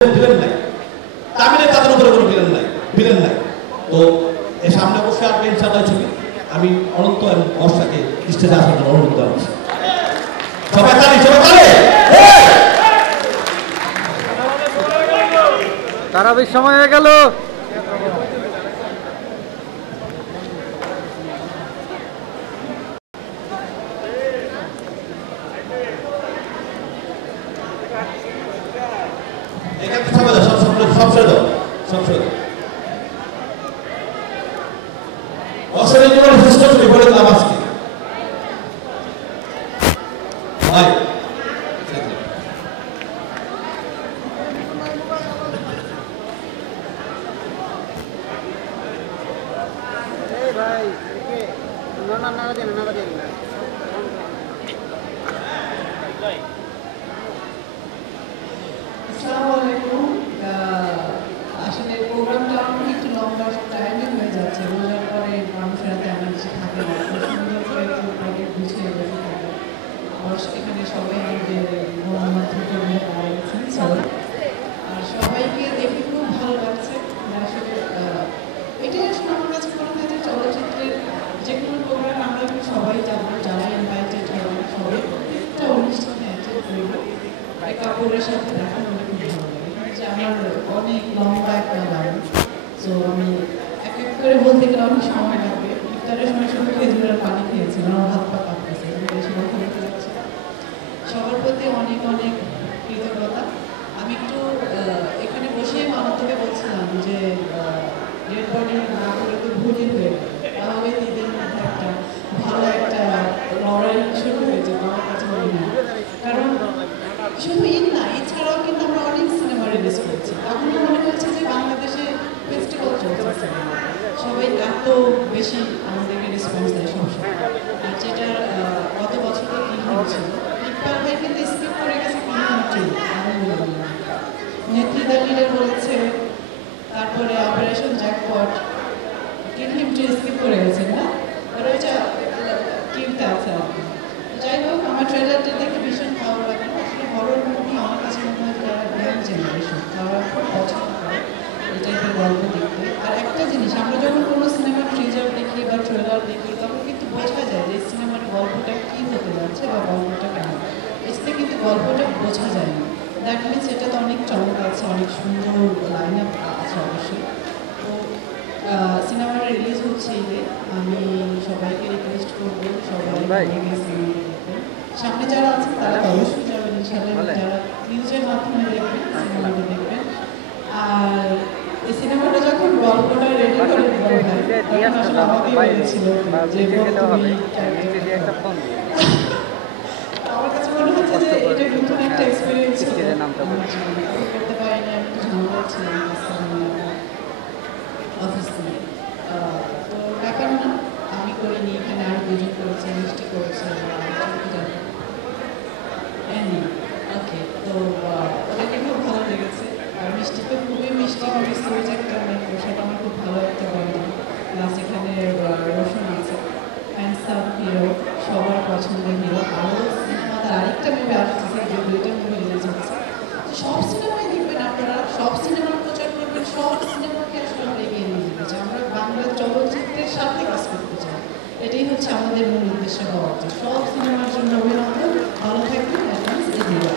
Villain নাই, তামিলে তাদের উপরে কোনো ভিলেন নাই। তো এর সামনে অবশ্যই আসবে ইনশাআল্লাহ ছবি। আমি অনন্ত এবং বর্ষাকে স্টেজে আসার জন্য অনুরোধ জানাচ্ছি। সবাই তালি, সবাই তালি। তারা বেশ সময় হয়ে গেল। আসলে প্রোগ্রামটা একটু লম্বা টাইমিং হয়ে যাচ্ছে, রোজার পরে মানুষের হাতে আমার কিছু থাকে না, সুন্দর করে একটু গুছিয়ে বসে থাকে। এখানে সবাই আমাদের গণমাধ্যমে দাঁড়িয়েছেন, আর সবাইকে দেখে খুব ভালো লাগছে। আসলে এটাই আসলে আমার কাছে মনে হয় যে চলচ্চিত্রের যে কোনো প্রোগ্রাম আমরা সবাই যাবো, যারা ইনভাইটেড হবে সবাই প্রত্যেকটা অনুষ্ঠানে অ্যাটেন্ড করব। কাপড়ের সাথে দেখা হলে খুব ভালো লাগে যে আমার অনেক লম্বা একটা লাইন, তো আমি এক এক করে বলতে গেলে অনেক সময় লাগবে। ইফতারের সময় শুধু খেজুরের পানি খেয়েছি, আমার হাত পা কাঁপতেছে, বেশি কথা বলতে যাচ্ছি। সবার প্রতি অনেক অনেক কৃতজ্ঞতা। আমি একটু এখানে বসেই মানবকে বলছিলাম যে ডেড বডি না করে তো ভুলই হয়ে গেল, তাহলে ঈদের মধ্যে একটা ভালো একটা লড়াই শুরু হয়ে যেত আমার কাছে মনে হয়। কারণ শুধু ঈদ না, এছাড়াও কিন্তু আমরা অনেক সিনেমা রিলিজ করেছি। তখন মনে হচ্ছে যে বাংলাদেশে ফেস্টিভ্যাল চলছে, সবাই এত বেশি আমাদেরকে রেসপন্স দেয় সবসময়। আর যেটা গত বছর তো কিনহিম ছিল, ইকবাল ভাই কিন্তু স্কিপ করে গেছে কিনহিম 2, আলহামদুলিল্লাহ। নেত্রী দালিলে বলেছে, তারপরে অপারেশন জ্যাকপট, কিনহিম 2 স্কিপ করে গেছেন না, আর ওইটা টিমটা আছে আর কি। যাই হোক, আমার ট্রেলারটা দেখে ভীষণ ভালো লাগলো। আসলে হরর মুভি আমার কাছে মনে হয় যারা ইয়াং জেনারেশন তারা খুব পছন্দ করে এই টাইপের গল্প দেখতে। আর একটা জিনিস, আমরা যখন কোনো সিনেমার ট্রিজার দেখি বা ট্রেলার দেখি তখন কিন্তু বোঝা যায় যে সিনেমার গল্পটা কী হতে যাচ্ছে বা গল্পটা কেমন। এসে কিন্তু গল্পটা বোঝা যায় না। দ্যাট মিনস এটা তো অনেক চমক আছে, অনেক সুন্দর লাইন আপ আছে অবশ্যই। তো সিনেমাটা রিলিজ হচ্ছে ঈদে, আমি সবাইকে রিকোয়েস্ট করবো সবাই সামনে যারা আছেন তারা অবশ্যই যাবেন ইনশাআল্লাহ, যারা নিউজের মাধ্যমে দেখবেন সিনেমাটা দেখবেন। আর এই সিনেমাটা যখন গল্পটা রেডি করে আসলে আমাকে বলেছিল যে আমার কাছে মনে হচ্ছে যে এটা নতুন একটা এক্সপিরিয়েন্স ছিল, করতে পারিনি, আমি একটু ঝামেলা ছিলাম অফিস থেকে। তো ব্যাপার না, আমি করিনি, এখানে আর দুজন করেছে, মিষ্টি করেছে, ওকে। তো ওদেরকে খুব ভালো লেগেছে। আর মিষ্টি তো খুবই মিষ্টি, খুবই সুইট একটা মেয়ে, সেটা আমার খুব ভালো একটা বাড়ি। প্লাস এখানে রোশন আছে, হ্যান্ডসাম হিরো, সবার পছন্দের হিরো। আরও সিনেমাতে আরেকটা মুভি আসতেছে, যে 2টা মুভি রিলিজ হচ্ছে। সব সিনেমাই দেখবেন আপনারা, সব সিনেমার প্রচার করবেন, সব সিনেমাকে আসলে আমরা এগিয়ে নিয়ে যেতে চাই। আমরা বাংলা চলচ্চিত্রের সাথে কাজ করতে চাই, এটাই হচ্ছে আমাদের মূল উদ্দেশ্য হওয়া উচিত। সব সিনেমার জন্য অভিনন্দন, ভালো থাকবেন। অ্যাডভান্স এগিয়ে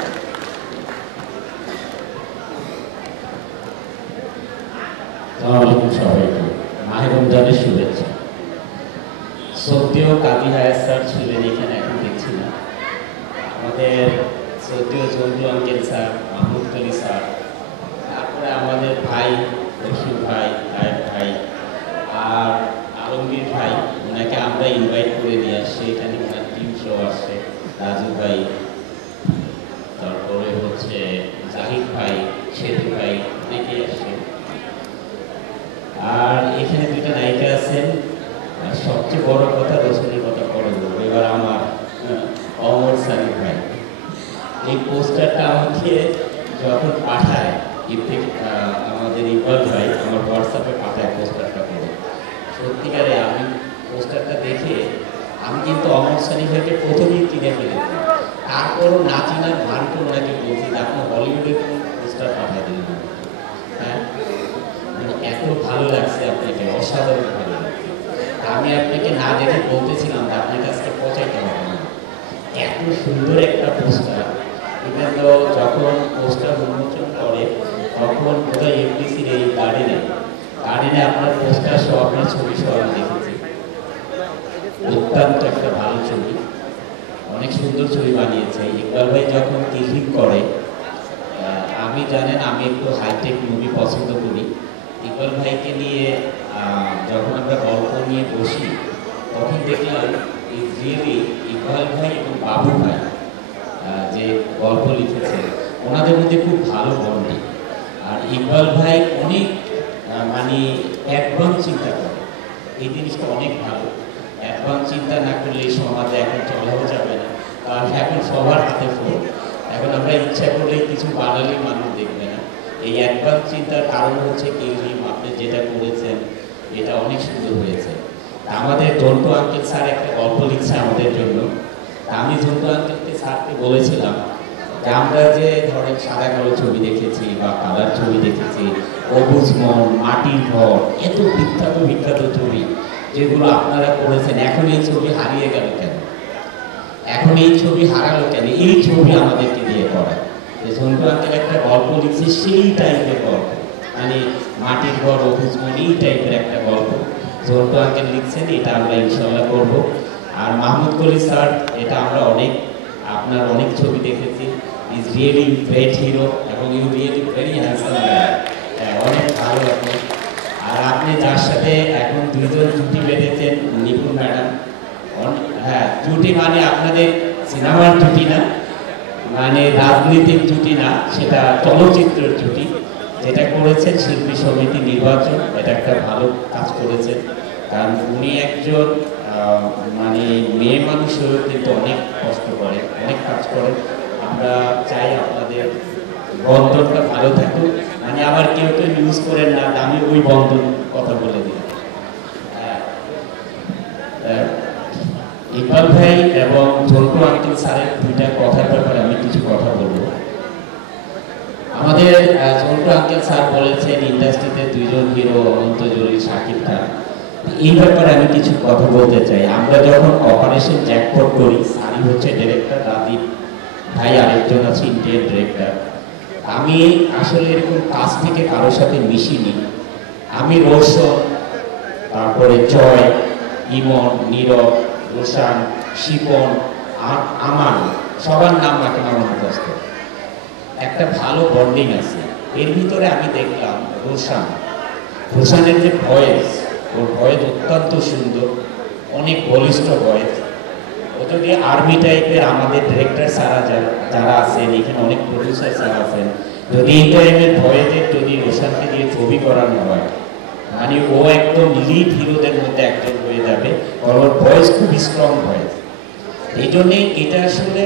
সবাইকে মাহে রমজানের শুভেচ্ছা। সত্যিও কাজী হায়াত স্যার ছিলেন এখানে, এখন দেখছি না। আমাদের সত্যিও Chandra uncle sir, Mahmud Ali sir, তারপরে আমাদের ভাই রশিদ ভাই, আয়েব ভাই, আর আলমগীর ভাই, ওনাকে আমরা ইনভাইট করে নিয়ে আসছি, এখানে ওনার টিম শো আসছে, রাজু ভাই, তারপরে হচ্ছে জাহিদ ভাই, সেতু ভাই, অনেকেই আসছে। আর এখানে 2টা নায়িকা আছেন। আর সবচেয়ে বড় কথা, রচনীর কথা পরে বলবো, এবার আমার অমর সানি ভাই। এই পোস্টারটা আমাকে যখন পাঠায় আমাদের ইকবাল ভাই, আমার হোয়াটসঅ্যাপে পাঠায় পোস্টারটা করে। সত্যিকারে আমি পোস্টারটা দেখে আমি কিন্তু অমর সানি ভাইকে প্রথমেই কিনে ফেলেছি। তারপরও না চিনার ভান করে ওনাকে বলছি যে আপনি হলিউডে কোন পোস্টার পাঠাই দিলেন। ভালো লাগছে আপনাকে, অসাধারণ ভালো লাগছে। আমি আপনাকে না দেখে বলতেছিলাম যে আপনার কাছে পৌঁছাইতে হবে না, এত সুন্দর একটা পোস্টার। কিন্তু যখন পোস্টার উন্মোচন করে তখন বোধহয় এফডিসির এই গার্ডেনে আপনার পোস্টার সহ আপনার ছবি সহ আমি দেখেছি। অত্যন্ত একটা ভালো ছবি, অনেক সুন্দর ছবি বানিয়েছে ইকবাল ভাই। যখন কিলিং করে, আমি জানেন আমি একটু হাইটেক মুভি পছন্দ করি। ইকবাল ভাইকে নিয়ে যখন আমরা গল্প নিয়ে বসি তখন দেখলাম রিয়েলি ইকবাল ভাই এবং বাবু ভাই যে গল্প লিখেছে ওনাদের মধ্যে খুব ভালো বন্ডিং। আর ইকবাল ভাই অনেক মানে অ্যাডভান্স চিন্তা করে, এই জিনিসটা অনেক ভালো। অ্যাডভান্স চিন্তা না করলে এই সমাজে এখন চলাও যাবে না, কারণ এখন সবার হাতে ফোন। এখন আমরা ইচ্ছা করলেই কিছু বাঙালি মানুষ দেখবে না। এই অ্যাডভান্স চিন্তার কারণ হচ্ছে কিউরিম, আপনি যেটা করেছেন এটা অনেক সুন্দর হয়েছে। আমাদের জন্টু আঙ্কেল স্যার একটা গল্প লিখছে আমাদের জন্য। আমি জন্টু আঙ্কেলকে স্যারকে বলেছিলাম যে আমরা যে ধরেন সাদা কালো ছবি দেখেছি বা কালার ছবি দেখেছি, অবুজ মন, মাটির ঘর, এত বিখ্যাত ছবি যেগুলো আপনারা করেছেন, এখন এই ছবি হারিয়ে গেল কেন? এখন এই ছবি হারালো কেন? এই ছবি আমাদেরকে দিয়ে করা। জন্টু আঙ্কেল একটা গল্প লিখছে, সেই টাইপের গল্প, মানে মাটির ঘর, অবুজ মন, এই টাইপের একটা গল্প জন্টু আঙ্কেল লিখছেন। এটা আমরা ইনশাল্লাহ করবো। আর মাহমুদ কলি স্যার, এটা আমরা আপনার অনেক ছবি দেখেছি। ইজ রিয়েলি গ্রেট হিরো এবং ইউ রিয়েলি ভেরি হ্যান্ডসাম, অনেক ভালো আপনি। আর আপনি যার সাথে এখন দুইজন জুটি বেঁধেছেন, নিপুণ ম্যাডাম, হ্যাঁ জুটি মানে আপনাদের সিনেমার জুটি না, মানে রাজনৈতিক জুটি না, সেটা চলচ্চিত্রের জুটি। যেটা করেছেন শিল্পী সমিতি নির্বাচন, এটা একটা ভালো কাজ করেছেন। কারণ উনি একজন মানে মেয়ে মানুষ হয়েও কিন্তু অনেক কষ্ট করে, অনেক কাজ করে। আমরা চাই আপনাদের বন্ধনটা ভালো থাকুক। মানে আবার কেউ ইউজ করেন না, আমি ওই বন্ধন কথা বলে দিই। ইকবাল ভাই এবং জন্টু আঙ্কেল স্যারের দুইটা কথার ব্যাপারে আমি কিছু কথা বলবো। আমাদের জন্টু আঙ্কেল স্যার বলেছেন ইন্ডাস্ট্রিতে দুইজন হিরো, অনন্ত জলিল, শাকিব খান। এই ব্যাপারে আমি কিছু কথা বলতে চাই। আমরা যখন অপারেশন জ্যাকপট করি, সারি হচ্ছে ডিরেক্টর, রাদীপ ভাই আরেকজন আছে ইন্ডিয়ান ডিরেক্টর। আমি আসলে এরকম কাজ থেকে কারোর সাথে মিশিনি। আমি রোশন, তারপরে জয়, ইমন, নীরব, রোশান, শিপন, আমান, সবার নাম এখন আমার মুখস্থ। একটা ভালো বন্ডিং আছে এর ভিতরে। আমি দেখলাম রোশানের যে ভয়েস, ওর ভয়েস অত্যন্ত সুন্দর, অনেক বলিষ্ঠ ভয়েস। ও যদি আর্মি টাইপের, আমাদের ডিরেক্টর স্যারা যারা আছেন এখানে, অনেক প্রডিউসার স্যার আছেন, যদি এই টাইপের ভয়েসের যদি রোশানকে দিয়ে ছবি করানো হয়, মানে ও একদম লিড হিরোদের মধ্যে একজন হয়ে যাবে। ওর ভয়েস খুব স্ট্রং ভয়েস। এই জন্যে এটা আসলে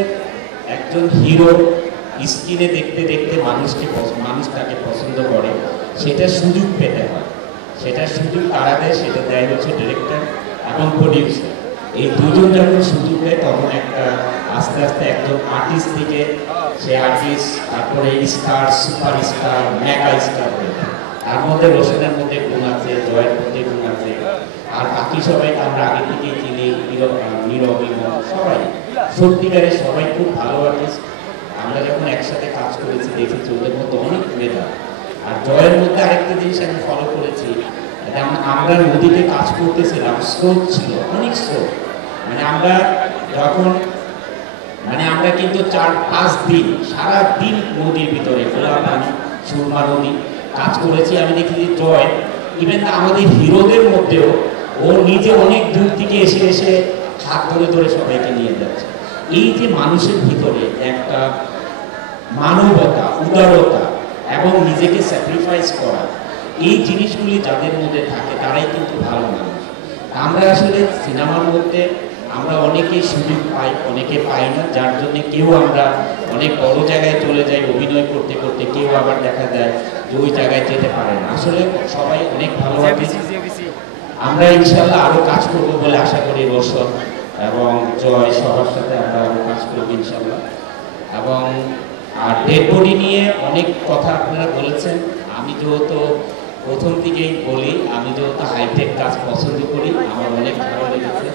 একজন হিরো স্ক্রিনে দেখতে দেখতে মানুষ তাকে পছন্দ করে, সেটা সুযোগ পেতে হয়। সেটা সুযোগ কারা দেয়? সেটা দেয় হচ্ছে ডিরেক্টর এবং প্রডিউসার। এই দুজন যখন সুযোগ দেয় তখন একটা আস্তে আস্তে একজন আর্টিস্ট থেকে সে আর্টিস্ট, তারপরে star, super star, mega star হয়ে যায়। তার মধ্যে রোশনের মধ্যে গুণ আছে, জয়ের মধ্যে গুণ আছে, আর বাকি সবাই আমরা আগে থেকেই চিনি, নীরব, সবাই সত্যিকারের সবাই খুব ভালো আর্টিস্ট। আমরা যখন একসাথে কাজ করেছি দেখেছি ওদের মধ্যে অনেক মেধা। আর জয়ের মধ্যে আরেকটা জিনিস আমি ফলো করেছি, আমরা নদীতে কাজ করতেছিলাম, স্রোত ছিল, অনেক স্রোত। মানে আমরা যখন আমরা কিন্তু 4-5 দিন সারা দিন নদীর ভিতরে খোলা পানি, সুরমা নদী কাজ করেছি। আমি দেখেছি জয় ইভেন আমাদের হিরোদের মধ্যেও ও নিজে অনেক দূর থেকে এসে হাত ধরে ধরে সবাইকে নিয়ে যাচ্ছে। এই যে মানুষের ভিতরে একটা মানবতা, উদারতা এবং নিজেকে স্যাক্রিফাইস করা, এই জিনিসগুলি যাদের মধ্যে থাকে তারাই কিন্তু ভালো মানুষ। আমরা আসলে সিনেমার মধ্যে আমরা অনেকেই সুযোগ পাই, অনেকে পাই না, যার জন্য কেউ আমরা অনেক বড় জায়গায় চলে যাই অভিনয় করতে করতে, কেউ আবার দেখা যায় যে ওই জায়গায় যেতে পারে না। আসলে সবাই অনেক ভালোভাবে আমরা ইনশাল্লাহ আরও কাজ করবো বলে আশা করি। রোশন এবং জয় সবার সাথে আমরা আরও কাজ করবো ইনশাল্লাহ। এবং আর ডেড বডি নিয়ে অনেক কথা আপনারা বলেছেন। আমি যেহেতু প্রথম থেকেই বলি আমি যেহেতু হাইটেক কাজ পছন্দ করি, আমার অনেক ভালো লেগেছে।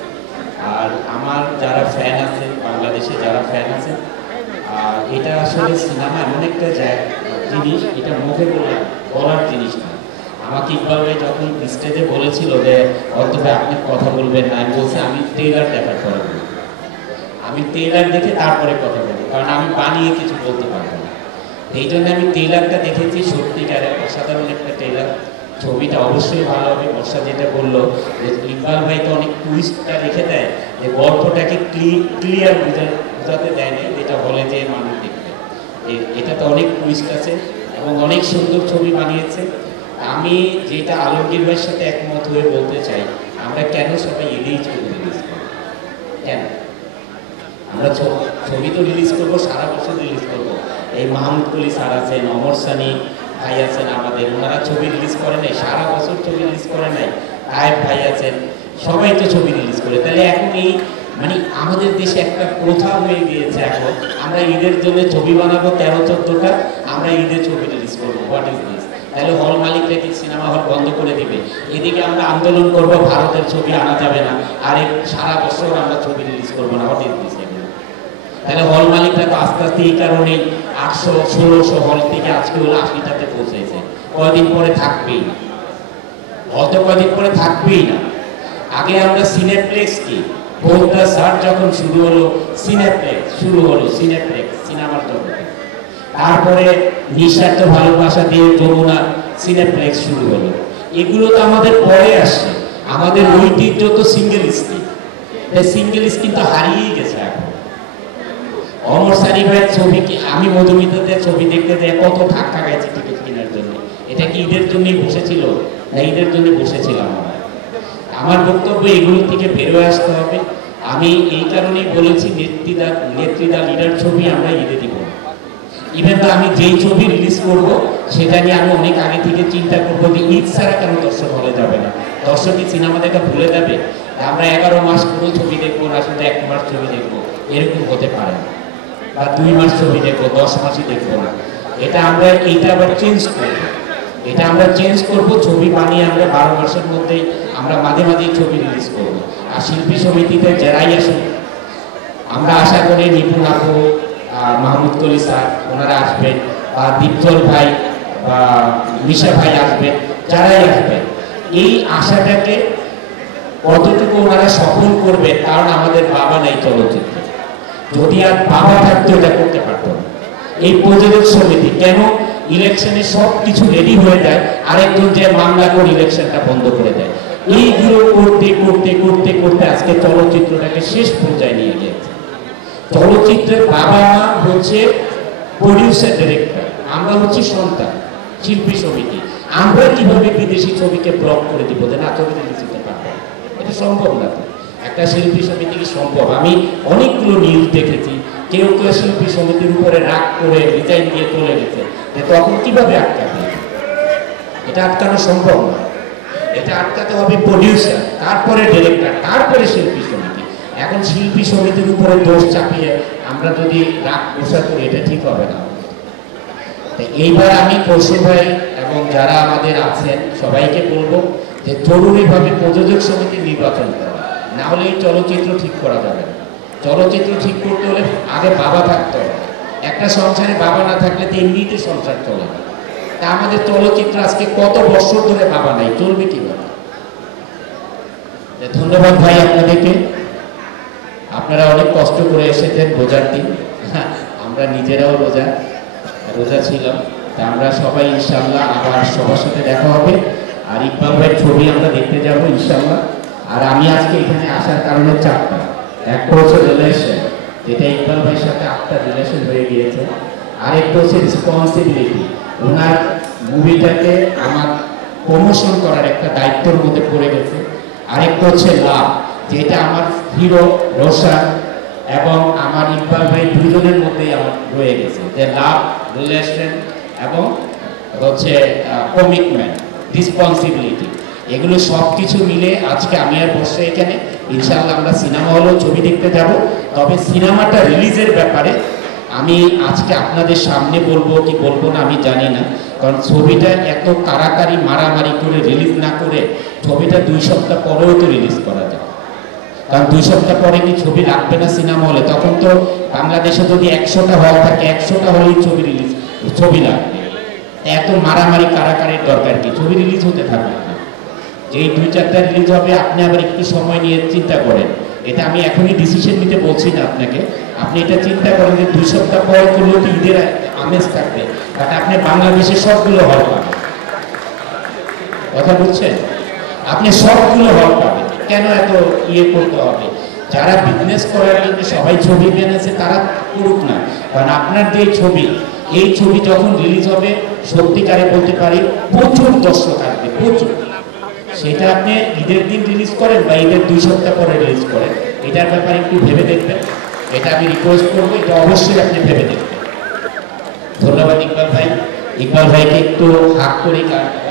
আর আমার যারা ফ্যান আছে, বাংলাদেশে যারা ফ্যান আছে, এটা আসলে সিনেমা এমন একটা জিনিস, এটা মুখে বলার জিনিস না। আমাকে ইকবাল ভাই যখন স্টেজে বলেছিল যে অন্তত আপনি কথা বলবেন না, আমি বলছি আমি ট্রেলার দেখার পরে বলবো, আমি ট্রেলার দেখে তারপরে কথা বলবো, কারণ আমি বানিয়ে কিছু বলতে পারবো না। এই জন্য আমি ট্রেলারটা দেখেছি, সত্যিকার অসাধারণ একটা ট্রেলার। ছবিটা অবশ্যই ভালো হবে। বর্ষা যেটা বললো যে ইকবাল ভাই তো অনেক টুইস্টটা রেখে দেয়, যে গল্পটাকে ক্লিয়ার বোঝাতে দেয় না, যেটা বলে যে মানুষ দেখবে। এটা তো অনেক টুইস্ট আছে এবং অনেক সুন্দর ছবি বানিয়েছে। আমি যেটা আলমগীর ভাইয়ের সাথে একমত হয়ে বলতে চাই, আমরা কেন সবাই ঈদেই ছবি রিলিজ করবো? কেন আমরা ছবি তো রিলিজ করবো, সারা বছর রিলিজ করবো। এই মাহমুদ কলি স্যার আছেন, অমর সানি ভাই আছেন আমাদের, ওনারা ছবি রিলিজ করে নাই, সারা বছর ছবি রিলিজ করে নাই। আয়েব ভাই আছেন, সবাই তো ছবি রিলিজ করে। তাহলে এখন এই মানে আমাদের দেশে একটা প্রথা হয়ে গিয়েছে, এখন আমরা ঈদের জন্য ছবি বানাবো 13-14টা, আমরা ঈদের ছবি রিলিজ করবো। What is this? তাহলে হল মালিকরা কি সিনেমা হল বন্ধ করে দিবে? এদিকে আমরা আন্দোলন করবো ভারতের ছবি আনা যাবে না, আর সারা বছর আমরা ছবি রিলিজ করবো না। What is this? তাহলে হল মালিকরা তো আস্তে আস্তে এই কারণেই 800-1600 হল থেকে আজকে হলো 80টাতে পৌঁছেছে। কয়দিন পরে থাকবেই না, হয়তো কয়দিন পরে থাকবেই না। আগে আমরা সিনেপ্লেক্স কি বলতে স্যার যখন শুরু হলো, সিনেপ্লেক্স শুরু হলো, সিনেপ্লেক্স সিনেমার জগতে। তারপরে নিঃস্বার্থ ভালোবাসা দিয়ে যমুনা সিনেপ্লেক্স শুরু হলো। এগুলো তো আমাদের পরে আসছে। আমাদের ঐতিহ্য তো সিঙ্গেল স্ক্রিন, সিঙ্গেল স্ক্রিন তো হারিয়েই গেছে এখন। অমর সানি ভাইয়ের ছবি কি আমি মধুমিতাদের ছবি দেখতে যাই কত ধাক্কা গেছে টিকিট কেনার জন্য। এটা কি ঈদের জন্যই বসেছিল না ঈদের জন্য বসেছিলাম? আমার বক্তব্য এগুলো থেকে বেরোয় আসতে হবে। আমি এই কারণেই বলেছি নেত্রীদা লিডার ছবি আমরা ঈদে দিব। ইভেন তো আমি যেই ছবি রিলিজ করব সেটা নিয়ে আমি অনেক আগে থেকে চিন্তা করবো যে ঈদ ছাড়া কেন দর্শক হলে যাবে না, দর্শক কি সিনেমা দেখা ভুলে যাবে? আমরা 11 মাস কোনো ছবি দেখবো না, শুধু 1 মাস ছবি দেখবো, এরকম হতে পারে না। বা 2 মাস ছবি দেখবো, 10 মাসই দেখবো না। এটা আমরা এইটা আবার চেঞ্জ করবো, এটা আমরা চেঞ্জ করবো। ছবি বানিয়ে আমরা 12 মাসের মধ্যেই আমরা মাঝে মাঝেই ছবি রিলিজ করবো। আর শিল্পী সমিতিতে যারাই আসুন, আমরা আশা করি নিপুণ আপু, মাহমুদ কলি স্যার ওনারা আসবেন, বা দীপজল ভাই বা মিশা ভাই আসবেন, যারাই আসবেন, এই আশাটাকে কতটুকু ওনারা সফল করবেন। কারণ আমাদের বাবা নাই চলচ্চিত্র, যদি আর বাবা থাকতো এটা করতে পারতো না। এই প্রযোজক সমিতি কেন ইলেকশনে সব কিছু রেডি হয়ে যায়, আরেকজন যে মামলা করে ইলেকশনটা বন্ধ করে দেয়। এইগুলো করতে করতে করতে করতে আজকে চলচ্চিত্রটাকে শেষ পর্যায়ে নিয়ে গিয়েছে। চলচ্চিত্রের বাবা মা হচ্ছে প্রডিউসার ডিরেক্টর, আমরা হচ্ছি সন্তান শিল্পী সমিতি। আমরা কিভাবে বিদেশি ছবিকে ব্লক করে দিব যে না ছবি রিলিজ হতে পারবো? এটা সম্ভব না। একটা শিল্পী সমিতি কি সম্ভব? আমি অনেকগুলো নিউজ দেখেছি, কেউ কেউ শিল্পী সমিতির উপরে রাগ করে রিজাইন দিয়ে চলে গেছে, তখন কিভাবে আটকাবে? এটা আটকানো সম্ভব না। এটা আটকাতে হবে প্রডিউসার, তারপরে ডিরেক্টর, তারপরে শিল্পী সমিতি। এখন শিল্পী সমিতির উপরে দোষ চাপিয়ে আমরা যদি রাগ গোসা করি, এটা ঠিক হবে না। এইবার আমি কৌশল ভাই এবং যারা আমাদের আছেন সবাইকে বলবো যে জরুরিভাবে প্রযোজক সমিতির নির্বাচন করা, না হলে এই চলচ্চিত্র ঠিক করা যাবে না। চলচ্চিত্র ঠিক করতে হলে আগে বাবা থাকতে হবে। একটা সংসারে বাবা না থাকলে তো এমনিতে সংসার চলে না। তা আমাদের চলচ্চিত্র আজকে কত বছর ধরে বাবা নাই, চলবে কিভাবে? ধন্যবাদ ভাই আপনাদেরকে, আপনারা অনেক কষ্ট করে এসেছেন রোজার দিন। আমরা নিজেরাও রোজা ছিলাম। তা আমরা সবাই ইনশাল্লাহ আবার সবার সাথে দেখা হবে। আর ইকবাল ভাইয়ের ছবি আমরা দেখতে যাবো ইনশাল্লাহ। আর আমি আজকে এখানে আসার কারণে 4টা, একটা হচ্ছে রিলেশন, যেটা ইকবাল ভাইয়ের সাথে 8টা রিলেশন হয়ে গিয়েছে। আরেকটা হচ্ছে রেসপন্সিবিলিটি, ওনার মুভিটাকে আমার প্রমোশন করার একটা দায়িত্বের মধ্যে পড়ে গেছে। আরেকটা হচ্ছে লাভ, যেটা আমার হিরো রোশন এবং আমার ইকবাল ভাই দুজনের মধ্যেই আমার রয়ে গেছে, যে লাভ, রিলেশন এবং হচ্ছে কমিটমেন্ট, রেসপন্সিবিলিটি। এগুলো সব কিছু মিলে আজকে আমি আর বসে এখানে ইনশাআল্লাহ আমরা সিনেমা হলেও ছবি দেখতে যাব। তবে সিনেমাটা রিলিজের ব্যাপারে আমি আজকে আপনাদের সামনে বলবো কি বলবো না আমি জানি না, কারণ ছবিটা এত কারাকারি মারামারি করে রিলিজ না করে ছবিটা 2 সপ্তাহ পরেও তো রিলিজ করা যায়। কারণ 2 সপ্তাহ পরে কি ছবি লাগবে না সিনেমা হলে? তখন তো বাংলাদেশে যদি 100টা হল থাকে 100টা হলেই ছবি লাগবে। এত মারামারি কারাকারির দরকার কি? ছবি রিলিজ হতে থাকবে না। যেই 2-4টা রিলিজ হবে আপনি আবার একটু সময় নিয়ে চিন্তা করেন। এটা আমি এখনই ডিসিশন নিতে বলছি না আপনাকে, আপনি এটা চিন্তা করেন যে 2 সপ্তাহ পরে করলেও তো ঈদের আমেজ থাকবে, বাট আপনি বাংলাদেশের সবগুলো হল পাবেন। কথা বুঝছেন? আপনি সবগুলো হল পাবেন। কেন এত করতে হবে? যারা বিজনেস করার জন্য সবাই ছবি কিনেছে তারা করুক না, কারণ আপনার যে ছবি, এই ছবি যখন রিলিজ হবে সত্যিকারে বলতে পারি প্রচুর দর্শক আসবে, প্রচুর। সেটা আপনি ঈদের দিন রিলিজ করেন বা ঈদের 2 সপ্তাহ পরে রিলিজ করেন, এটার ব্যাপারে একটু ভেবে দেখবেন। এটা আমি রিকোয়েস্ট করবো, এটা অবশ্যই আপনি ভেবে দেখবেন। ধন্যবাদ ইকবাল ভাই। ইকবাল ভাইকে একটু হাত করি,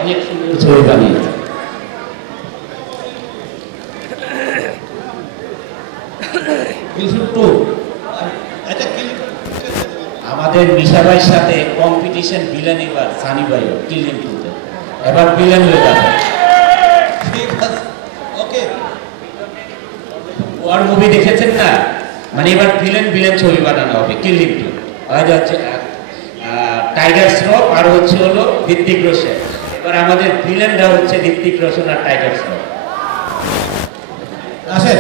অনেক সুন্দর ছবি বানিয়েছে। আমাদের মিশা ভাইয়ের সাথে কম্পিটিশন ভিলেন, এবার সানি ভাইও কিলিং টুতে এবার ভিলেন হয়ে যাবে। ওয়ার মুভি দেখেছেন না? মানে এবার ভিলেন ছবি বানানো হবে কিলিং টু। হয়তো হচ্ছে টাইগার শ্রফ আর হলো ঋত্বিক রোশন। এবার আমাদের ভিলেনরা হচ্ছে ঋত্বিক রোশন আর টাইগার শ্রফ। আসেন।